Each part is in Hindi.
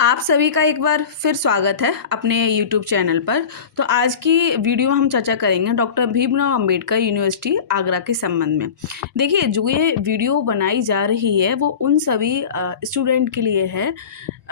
आप सभी का एक बार फिर स्वागत है अपने YouTube चैनल पर। तो आज की वीडियो में हम चर्चा करेंगे डॉक्टर भीमराव अंबेडकर यूनिवर्सिटी आगरा के संबंध में। देखिए, जो ये वीडियो बनाई जा रही है वो उन सभी स्टूडेंट के लिए है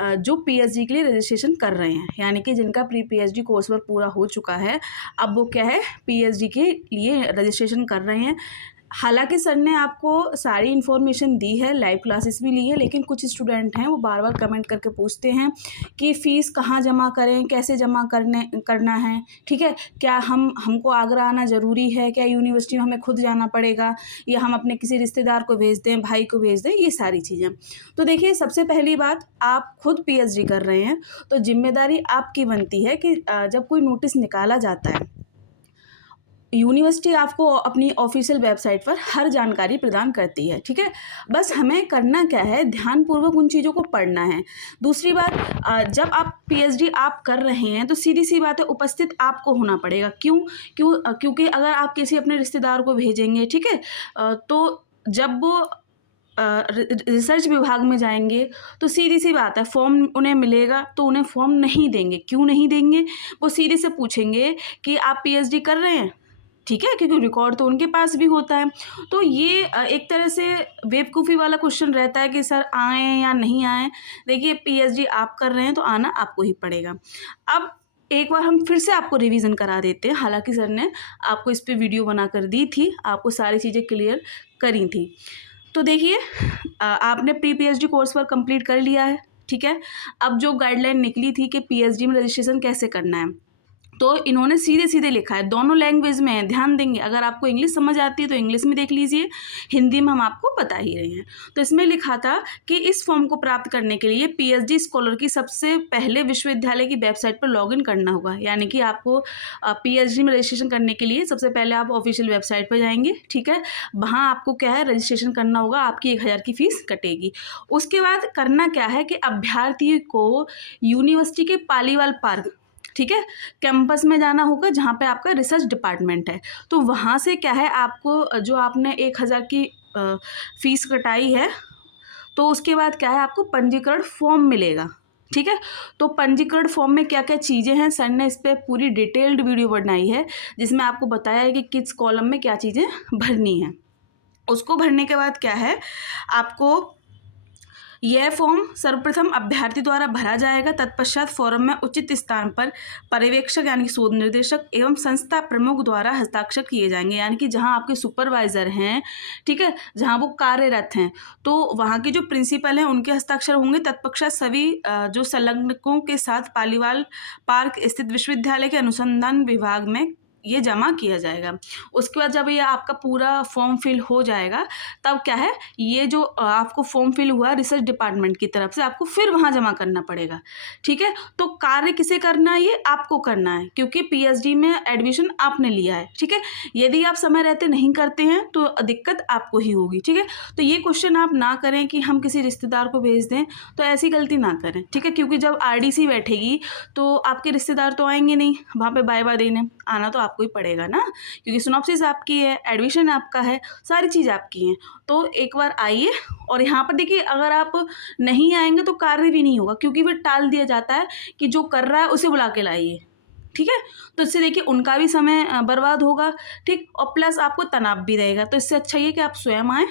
जो पीएचडी के लिए रजिस्ट्रेशन कर रहे हैं, यानी कि जिनका प्री पीएचडी कोर्स वर्क पूरा हो चुका है। अब वो क्या है, पीएचडी के लिए रजिस्ट्रेशन कर रहे हैं। हालांकि सर ने आपको सारी इन्फॉर्मेशन दी है, लाइव क्लासेस भी ली है, लेकिन कुछ स्टूडेंट हैं वो बार बार कमेंट करके पूछते हैं कि फ़ीस कहाँ जमा करें, कैसे जमा करना है, ठीक है, क्या हमको आगरा आना ज़रूरी है, क्या यूनिवर्सिटी में हमें खुद जाना पड़ेगा या हम अपने किसी रिश्तेदार को भेज दें, भाई को भेज दें, ये सारी चीज़ें। तो देखिए, सबसे पहली बात, आप खुद पीएचडी कर रहे हैं तो जिम्मेदारी आपकी बनती है कि जब कोई नोटिस निकाला जाता है, यूनिवर्सिटी आपको अपनी ऑफिशियल वेबसाइट पर हर जानकारी प्रदान करती है, ठीक है। बस हमें करना क्या है, ध्यानपूर्वक उन चीज़ों को पढ़ना है। दूसरी बात, जब आप पीएचडी आप कर रहे हैं तो सीधी सी बात है, उपस्थित आपको होना पड़ेगा। क्योंकि अगर आप किसी अपने रिश्तेदार को भेजेंगे, ठीक है, तो जब वो रिसर्च विभाग में जाएंगे तो सीधी सी बात है, फॉर्म उन्हें मिलेगा तो उन्हें फॉर्म नहीं देंगे। क्यों नहीं देंगे? वो सीधे से पूछेंगे कि आप पीएचडी कर रहे हैं, ठीक है, क्योंकि रिकॉर्ड तो उनके पास भी होता है। तो ये एक तरह से बेवकूफ़ी वाला क्वेश्चन रहता है कि सर आएँ या नहीं आएँ। देखिए, पीएचडी आप कर रहे हैं तो आना आपको ही पड़ेगा। अब एक बार हम फिर से आपको रिवीजन करा देते हैं। हालांकि सर ने आपको इस पे वीडियो बनाकर दी थी, आपको सारी चीज़ें क्लियर करी थी। तो देखिए, आपने pre PhD course work complete कर लिया है, ठीक है। अब जो गाइडलाइन निकली थी कि पीएचडी में रजिस्ट्रेशन कैसे करना है, तो इन्होंने सीधे सीधे लिखा है, दोनों लैंग्वेज में है, ध्यान देंगे। अगर आपको इंग्लिश समझ आती है तो इंग्लिश में देख लीजिए, हिंदी में हम आपको बता ही रहे हैं। तो इसमें लिखा था कि इस फॉर्म को प्राप्त करने के लिए पीएचडी स्कॉलर की सबसे पहले विश्वविद्यालय की वेबसाइट पर लॉगिन करना होगा। यानी कि आपको पीएचडी में रजिस्ट्रेशन करने के लिए सबसे पहले आप ऑफिशियल वेबसाइट पर जाएंगे, ठीक है। वहाँ आपको क्या है, रजिस्ट्रेशन करना होगा, आपकी 1000 की फ़ीस कटेगी। उसके बाद करना क्या है कि अभ्यर्थी को यूनिवर्सिटी के पालीवाल पार्क, ठीक है, कैंपस में जाना होगा जहाँ पे आपका रिसर्च डिपार्टमेंट है। तो वहाँ से क्या है, आपको जो आपने 1000 की फ़ीस कटाई है, तो उसके बाद क्या है, आपको पंजीकरण फॉर्म मिलेगा, ठीक है। तो पंजीकरण फॉर्म में क्या क्या चीज़ें हैं, सर ने इस पर पूरी डिटेल्ड वीडियो बनाई है जिसमें आपको बताया है कि किस कॉलम में क्या चीज़ें भरनी है। उसको भरने के बाद क्या है, आपको यह फॉर्म सर्वप्रथम अभ्यर्थी द्वारा भरा जाएगा। तत्पश्चात फॉर्म में उचित स्थान पर पर्यवेक्षक यानी कि शोध निर्देशक एवं संस्था प्रमुख द्वारा हस्ताक्षर किए जाएंगे। यानी कि जहां आपके सुपरवाइजर हैं, ठीक है, जहां वो कार्यरत हैं, तो वहां के जो प्रिंसिपल हैं उनके हस्ताक्षर होंगे। तत्पश्चात सभी जो संलग्नकों के साथ पालीवाल पार्क स्थित विश्वविद्यालय के अनुसंधान विभाग में ये जमा किया जाएगा। उसके बाद जब ये आपका पूरा फॉर्म फिल हो जाएगा, तब क्या है, ये जो आपको फॉर्म फिल हुआ रिसर्च डिपार्टमेंट की तरफ से, आपको फिर वहाँ जमा करना पड़ेगा, ठीक है। तो कार्य किसे करना है, ये आपको करना है, क्योंकि पीएचडी में एडमिशन आपने लिया है, ठीक है। यदि आप समय रहते नहीं करते हैं तो दिक्कत आपको ही होगी, ठीक है। तो ये क्वेश्चन आप ना करें कि हम किसी रिश्तेदार को भेज दें, तो ऐसी गलती ना करें, ठीक है। क्योंकि जब आरडीसी बैठेगी तो आपके रिश्तेदार तो आएंगे नहीं वहाँ पे बाय बाय देने, आना तो आपको ही पड़ेगा ना, क्योंकि सिनॉप्सिस आपकी है, एडमिशन आपका है, सारी चीज़ आपकी है। तो एक बार आइए, और यहाँ पर देखिए, अगर आप नहीं आएंगे तो कार्य भी नहीं होगा, क्योंकि फिर टाल दिया जाता है कि जो कर रहा है उसे बुला के लाइए, ठीक है। तो इससे देखिए उनका भी समय बर्बाद होगा, ठीक, और प्लस आपको तनाव भी रहेगा। तो इससे अच्छा ये कि आप स्वयं आएँ,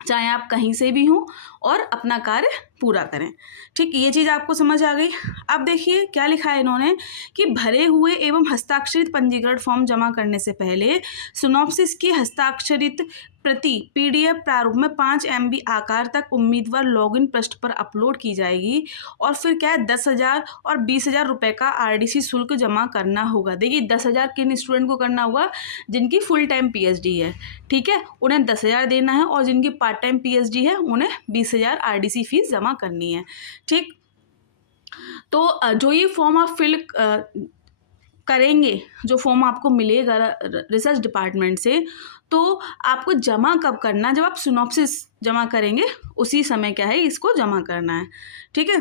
चाहे आप कहीं से भी हों, और अपना कार्य पूरा करें, ठीक। ये चीज़ आपको समझ आ गई। अब देखिए क्या लिखा है इन्होंने कि भरे हुए एवं हस्ताक्षरित पंजीकरण फॉर्म जमा करने से पहले सिनॉप्सिस की हस्ताक्षरित प्रति पीडीएफ प्रारूप में 5 MB आकार तक उम्मीदवार लॉगिन पृष्ठ पर अपलोड की जाएगी। और फिर क्या है, 10,000 और 20,000 रुपये का आरडीसी शुल्क जमा करना होगा। देखिए, 10,000 किन स्टूडेंट को करना होगा, जिनकी फुल टाइम पीएचडी है, ठीक है, उन्हें 10,000 देना है, और जिनकी पार्ट टाइम पीएचडी है उन्हें 20,000 आरडीसी फीस जमा करनी है, ठीक। तो जो ये फॉर्म आप फिल करेंगे, जो फॉर्म आपको मिलेगा रिसर्च डिपार्टमेंट से, तो आपको जमा कब करना है, जब आप सिनॉप्सिस जमा करेंगे उसी समय क्या है, इसको जमा करना है, ठीक है।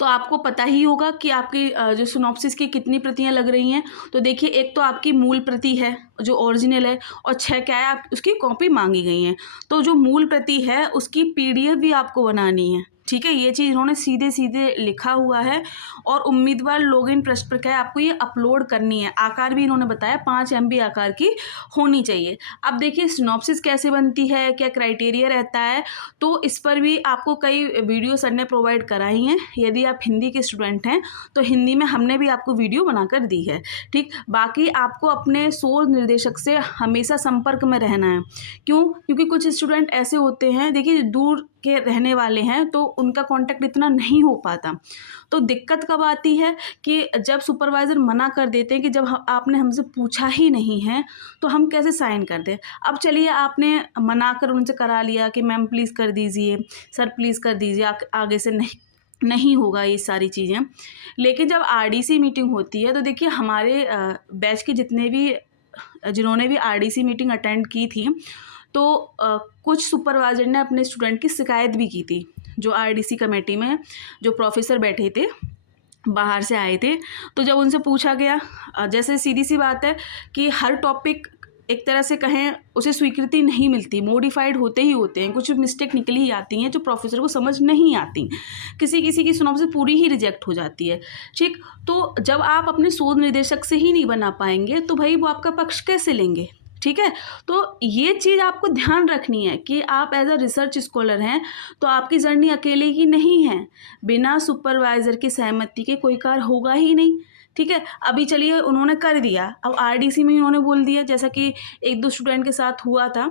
तो आपको पता ही होगा कि आपकी जो सिनॉप्सिस की कितनी प्रतियां लग रही हैं। तो देखिए, एक तो आपकी मूल प्रति है जो ओरिजिनल है, और 6 क्या है, आप उसकी कॉपी मांगी गई हैं। तो जो मूल प्रति है उसकी पीडीएफ भी आपको बनानी है, ठीक है, ये चीज़ इन्होंने सीधे सीधे लिखा हुआ है। और उम्मीदवार लॉगिन पृष्ठ पर क्या है, आपको ये अपलोड करनी है। आकार भी इन्होंने बताया 5 MB आकार की होनी चाहिए। अब देखिए सिनॉप्सिस कैसे बनती है, क्या क्राइटेरिया रहता है, तो इस पर भी आपको कई वीडियो सर ने प्रोवाइड कराई हैं। यदि आप हिंदी के स्टूडेंट हैं तो हिंदी में हमने भी आपको वीडियो बनाकर दी है। ठीक, बाकी आपको अपने शोध निर्देशक से हमेशा संपर्क में रहना है। क्यों? क्योंकि कुछ स्टूडेंट ऐसे होते हैं, देखिए दूर के रहने वाले हैं तो उनका कांटेक्ट इतना नहीं हो पाता। तो दिक्कत कब आती है कि जब सुपरवाइज़र मना कर देते हैं कि जब आपने हमसे पूछा ही नहीं है तो हम कैसे साइन कर दें। अब चलिए आपने मना कर उनसे करा लिया कि मैम प्लीज़ कर दीजिए, सर प्लीज़ कर दीजिए, आगे से नहीं होगा ये सारी चीज़ें। लेकिन जब RDC मीटिंग होती है तो देखिए हमारे बैच के जिन्होंने भी RDC मीटिंग अटेंड की थी तो कुछ सुपरवाइज़र ने अपने स्टूडेंट की शिकायत भी की थी। जो RDC कमेटी में जो प्रोफेसर बैठे थे, बाहर से आए थे, तो जब उनसे पूछा गया, जैसे सीधी सी बात है कि हर टॉपिक एक तरह से कहें उसे स्वीकृति नहीं मिलती, मॉडिफाइड होते ही होते हैं, कुछ मिस्टेक निकली ही आती हैं जो प्रोफेसर को समझ नहीं आती, किसी की सिनॉप्सिस पूरी ही रिजेक्ट हो जाती है। ठीक, तो जब आप अपने शोध निर्देशक से ही नहीं बना पाएंगे तो भाई वो आपका पक्ष कैसे लेंगे। ठीक है, तो ये चीज़ आपको ध्यान रखनी है कि आप एज अ रिसर्च स्कॉलर हैं तो आपकी जर्नी अकेले की नहीं है। बिना सुपरवाइज़र की सहमति के कोई कार्य होगा ही नहीं। ठीक है, अभी चलिए उन्होंने कर दिया, अब RDC में उन्होंने बोल दिया, जैसा कि 1-2 स्टूडेंट के साथ हुआ था,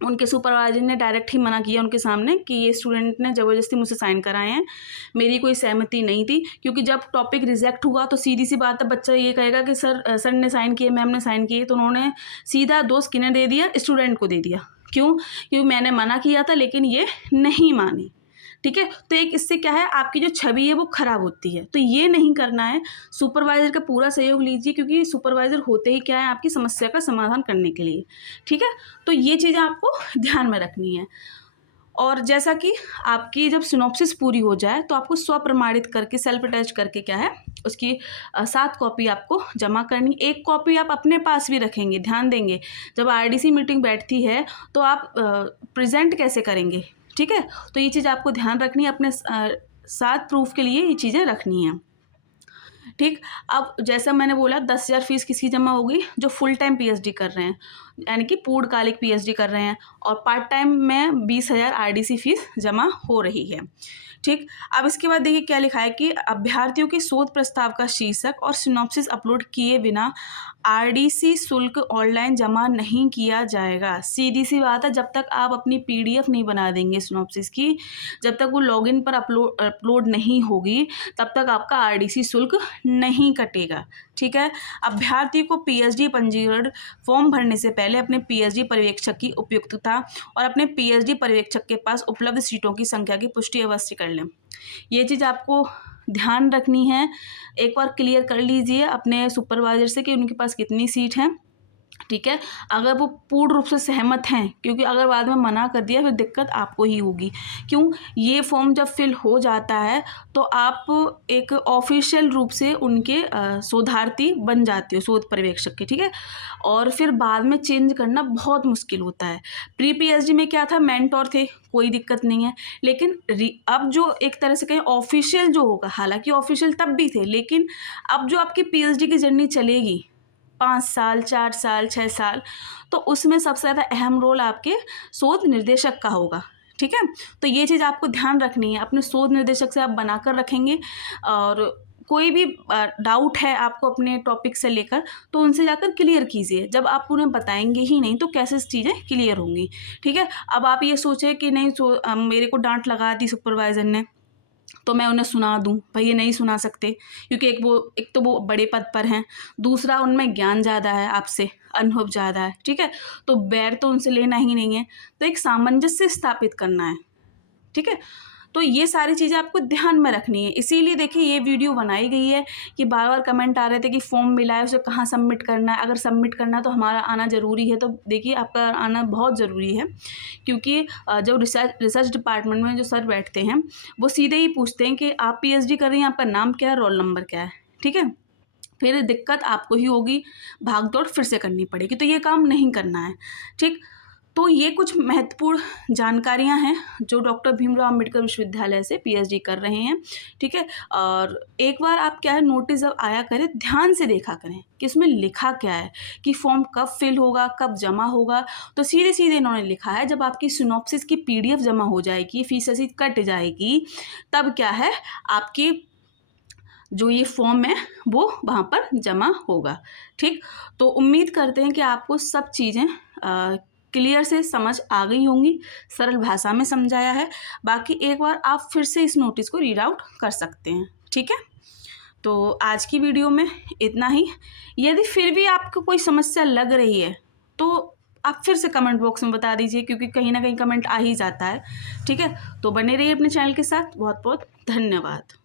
उनके सुपरवाइजर ने डायरेक्ट ही मना किया उनके सामने कि ये स्टूडेंट ने ज़बरदस्ती मुझसे साइन कराए हैं, मेरी कोई सहमति नहीं थी। क्योंकि जब टॉपिक रिजेक्ट हुआ तो सीधी सी बात है, बच्चा ये कहेगा कि सर ने साइन किए, मैम ने साइन किए, तो उन्होंने सीधा दोष किन्हें दे दिया, स्टूडेंट को दे दिया। क्यों? क्योंकि मैंने मना किया था लेकिन ये नहीं मानी। ठीक है, तो एक इससे क्या है, आपकी जो छवि है वो खराब होती है, तो ये नहीं करना है। सुपरवाइज़र का पूरा सहयोग लीजिए क्योंकि सुपरवाइज़र होते ही क्या है, आपकी समस्या का समाधान करने के लिए। ठीक है, तो ये चीज़ें आपको ध्यान में रखनी है। और जैसा कि आपकी जब सिनॉप्सिस पूरी हो जाए तो आपको स्वप्रमाणित करके, सेल्फ अटैच करके क्या है, उसकी 7 कॉपी आपको जमा करनी। 1 कॉपी आप अपने पास भी रखेंगे, ध्यान देंगे। जब RDC मीटिंग बैठती है तो आप प्रेजेंट कैसे करेंगे। ठीक है, तो ये चीज़ आपको ध्यान रखनी है, अपने साथ प्रूफ के लिए ये चीज़ें रखनी है। ठीक, अब जैसा मैंने बोला 10,000 फीस किसकी जमा होगी, जो फुल टाइम PhD कर रहे हैं, यानी कि पूर्णकालिक PhD कर रहे हैं, और पार्ट टाइम में 20,000 RDC फीस जमा हो रही है। ठीक, अब इसके बाद देखिए क्या लिखा है कि अभ्यर्थियों के शोध प्रस्ताव का शीर्षक और सिनॉप्सिस अपलोड किए बिना RDC शुल्क ऑनलाइन जमा नहीं किया जाएगा। सीधी सी बात है, जब तक आप अपनी PDF नहीं बना देंगे सिनॉप्सिस की, जब तक वो लॉगिन पर अपलोड नहीं होगी, तब तक आपका RDC शुल्क नहीं कटेगा। ठीक है, अभ्यर्थी को PhD पंजीकरण फॉर्म भरने से पहले अपने PhD पर्यवेक्षक की उपयुक्तता और अपने PhD पर्यवेक्षक के पास उपलब्ध सीटों की संख्या की पुष्टि अवश्य कर लें। ये चीज़ आपको ध्यान रखनी है। एक बार क्लियर कर लीजिए अपने सुपरवाइज़र से कि उनके पास कितनी सीट हैं। ठीक है, अगर वो पूर्ण रूप से सहमत हैं, क्योंकि अगर बाद में मना कर दिया फिर दिक्कत आपको ही होगी। क्यों? ये फॉर्म जब फिल हो जाता है तो आप एक ऑफिशियल रूप से उनके शोधार्थी बन जाते हो, शोध पर्यवेक्षक के। ठीक है, और फिर बाद में चेंज करना बहुत मुश्किल होता है। प्री PhD में क्या था, मेंटोर थे, कोई दिक्कत नहीं है। लेकिन अब जो एक तरह से कहें ऑफिशियल जो होगा, हालांकि ऑफिशियल तब भी थे, लेकिन अब जो आपकी PhD की जर्नी चलेगी 5 साल, 4 साल, 6 साल, तो उसमें सबसे ज़्यादा अहम रोल आपके शोध निर्देशक का होगा। ठीक है, तो ये चीज़ आपको ध्यान रखनी है, अपने शोध निर्देशक से आप बनाकर रखेंगे। और कोई भी डाउट है आपको अपने टॉपिक से लेकर तो उनसे जाकर क्लियर कीजिए। जब आप उन्हें बताएंगे ही नहीं तो कैसे चीज़ें क्लियर होंगी। ठीक है, अब आप ये सोचें कि नहीं, मेरे को डांट लगा दी सुपरवाइज़र ने तो मैं उन्हें सुना दूं, भाई ये नहीं सुना सकते, क्योंकि एक तो वो बड़े पद पर हैं, दूसरा उनमें ज्ञान ज़्यादा है, आपसे अनुभव ज़्यादा है। ठीक है, तो बैर तो उनसे लेना ही नहीं है, तो एक सामंजस्य स्थापित करना है। ठीक है, तो ये सारी चीज़ें आपको ध्यान में रखनी है। इसीलिए देखिए ये वीडियो बनाई गई है कि बार बार कमेंट आ रहे थे कि फॉर्म मिला है, उसे कहाँ सबमिट करना है। अगर सबमिट करना है तो हमारा आना ज़रूरी है, तो देखिए आपका आना बहुत ज़रूरी है। क्योंकि जो रिसर्च डिपार्टमेंट में जो सर बैठते हैं वो सीधे ही पूछते हैं कि आप PhD कर रही हैं, आपका नाम क्या है, रोल नंबर क्या है। ठीक है, फिर दिक्कत आपको ही होगी, भाग दौड़ फिर से करनी पड़ेगी, तो ये काम नहीं करना है। ठीक, तो ये कुछ महत्वपूर्ण जानकारियां हैं जो डॉक्टर भीमराव अंबेडकर विश्वविद्यालय से पीएचडी कर रहे हैं, ठीक है। और एक बार आप क्या है नोटिस जब आया करें ध्यान से देखा करें कि इसमें लिखा क्या है, कि फॉर्म कब फिल होगा, कब जमा होगा। तो सीधे सीधे इन्होंने लिखा है जब आपकी सिनॉप्सिस की पीडीएफ जमा हो जाएगी, फीस रसीद कट जाएगी, तब क्या है आपकी जो ये फॉर्म है वो वहाँ पर जमा होगा, ठीक। तो उम्मीद करते हैं कि आपको सब चीज़ें क्लियर से समझ आ गई होंगी, सरल भाषा में समझाया है। बाकी एक बार आप फिर से इस नोटिस को रीड आउट कर सकते हैं, ठीक है। तो आज की वीडियो में इतना ही। यदि फिर भी आपको कोई समस्या लग रही है तो आप फिर से कमेंट बॉक्स में बता दीजिए, क्योंकि कहीं ना कहीं कमेंट आ ही जाता है, ठीक है। तो बने रहिए अपने चैनल के साथ। बहुत बहुत धन्यवाद।